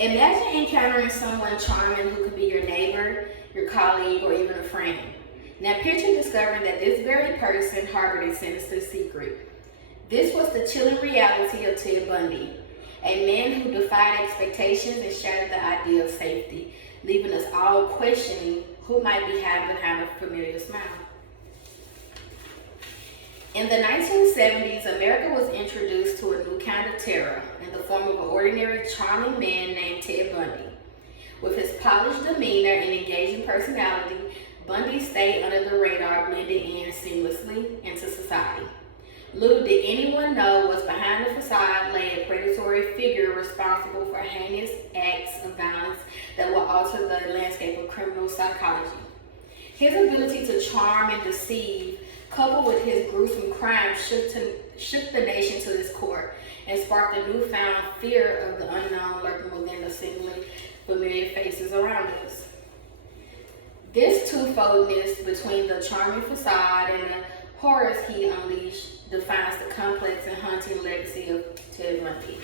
Imagine encountering someone charming who could be your neighbor, your colleague, or even a friend. Now picture discovering that this very person harbored a sinister secret. This was the chilling reality of Ted Bundy, a man who defied expectations and shattered the idea of safety, leaving us all questioning who might be hiding behind a familiar smile. In the 1970s, America was introduced to a new kind of terror in the form of an ordinary, charming man named Ted Bundy. With his polished demeanor and engaging personality, Bundy stayed under the radar, blending in seamlessly into society. Little did anyone know was behind the facade lay a predatory figure responsible for heinous acts of violence that will alter the landscape of criminal psychology. His ability to charm and deceive, coupled with his gruesome crimes, shook the nation to its core and sparked a newfound fear of the unknown lurking within the seemingly familiar faces around us. This twofoldness between the charming facade and the horrors he unleashed defines the complex and haunting legacy of Ted Bundy.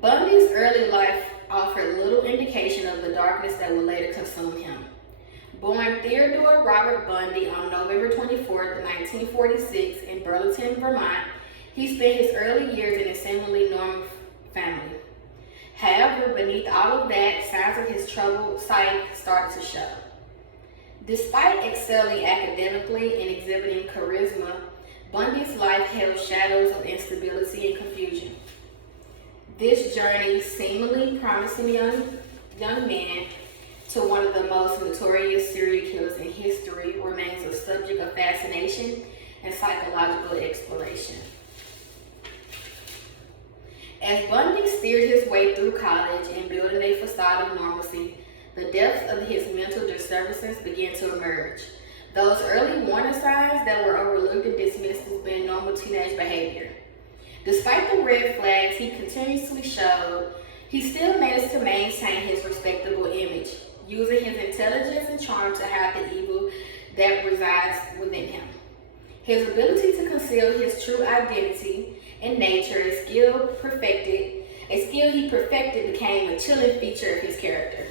Bundy's early life offered little indication of the darkness that would later consume him. Born Theodore Robert Bundy on November 24, 1946 in Burlington, Vermont, he spent his early years in a seemingly normal family. However, beneath all of that, signs of his troubled psyche started to show. Despite excelling academically and exhibiting charisma, Bundy's life held shadows of instability and confusion. This journey, seemingly promising young man to one of the most notorious serial killers in history, remains a subject of fascination and psychological exploration. As Bundy steered his way through college and building a facade of normalcy, the depths of his mental disturbances began to emerge. Those early warning signs that were overlooked and dismissed as being normal teenage behavior. Despite the red flags he continuously showed, he still managed to maintain his respectable image, using his intelligence and charm to hide the evil that resides within him. His ability to conceal his true identity and nature, a skill he perfected, became a chilling feature of his character.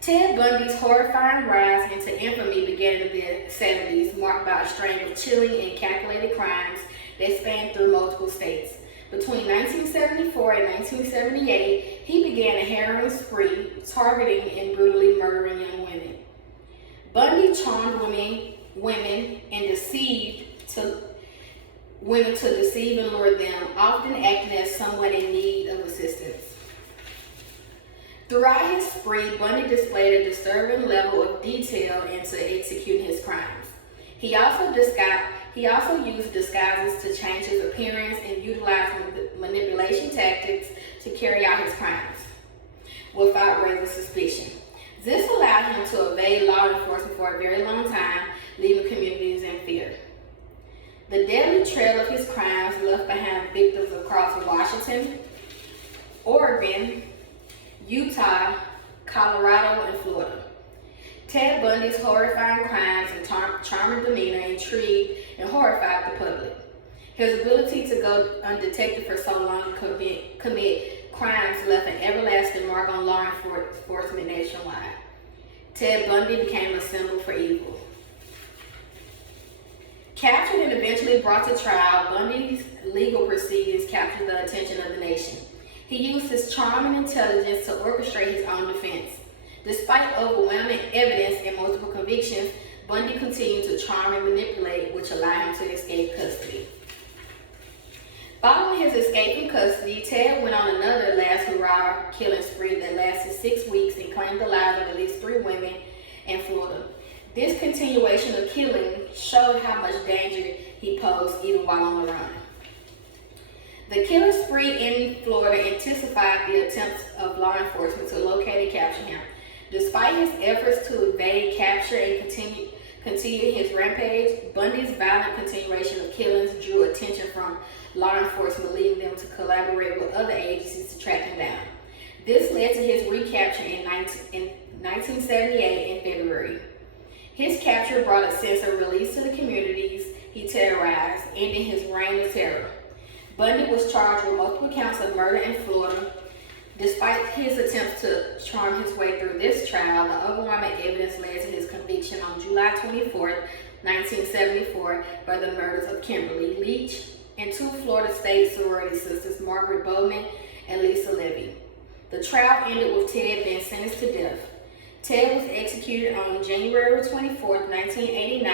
Ted Bundy's horrifying rise into infamy began in the 70s, marked by a string of chilling and calculated crimes that spanned through multiple states. Between 1974 and 1978, he began a harrowing spree, targeting and brutally murdering young women. Bundy charmed women and deceived women to deceive and lure them, often acting as someone in need of assistance. Throughout his spree, Bundy displayed a disturbing level of detail into executing his crimes. He also used disguises to change his appearance and utilized manipulation tactics to carry out his crimes without raising suspicion. This allowed him to evade law enforcement for a very long time, leaving communities in fear. The deadly trail of his crimes left behind victims across Washington, Oregon, Utah, Colorado, and Florida. Ted Bundy's horrifying crimes and charming demeanor intrigued and horrified the public. His ability to go undetected for so long and commit crimes left an everlasting mark on law enforcement nationwide. Ted Bundy became a symbol for evil. Captured and eventually brought to trial, Bundy's legal proceedings captured the attention of the nation. He used his charm and intelligence to orchestrate his own defense. Despite overwhelming evidence and multiple convictions, Bundy continued to charm and manipulate, which allowed him to escape custody. Following his escape from custody, Ted went on another last hurrah killing spree that lasted 6 weeks and claimed the lives of at least 3 women in Florida. This continuation of killing showed how much danger he posed even while on the run. The killing spree in Florida intensified the attempts of law enforcement to locate and capture him. Despite his efforts to evade capture and continue his rampage, Bundy's violent continuation of killings drew attention from law enforcement, leading them to collaborate with other agencies to track him down. This led to his recapture in 1978 in February. His capture brought a sense of release to the communities he terrorized, ending his reign of terror. Bundy was charged with multiple counts of murder in Florida. Despite his attempts to charm his way through this trial, the overwhelming evidence led to his conviction on July 24, 1974, for the murders of Kimberly Leach and two Florida State sorority sisters, Margaret Bowman and Lisa Levy. The trial ended with Ted being sentenced to death. Ted was executed on January 24, 1989,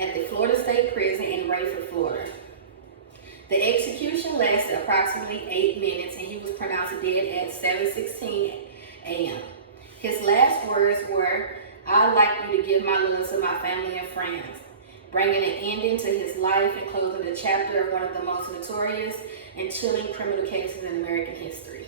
at the Florida State Prison in Rayford, Florida. The execution lasted approximately 8 minutes and he was pronounced dead at 7:16 a.m. His last words were, "I'd like you to give my love to my family and friends," bringing an ending to his life and closing the chapter of one of the most notorious and chilling criminal cases in American history.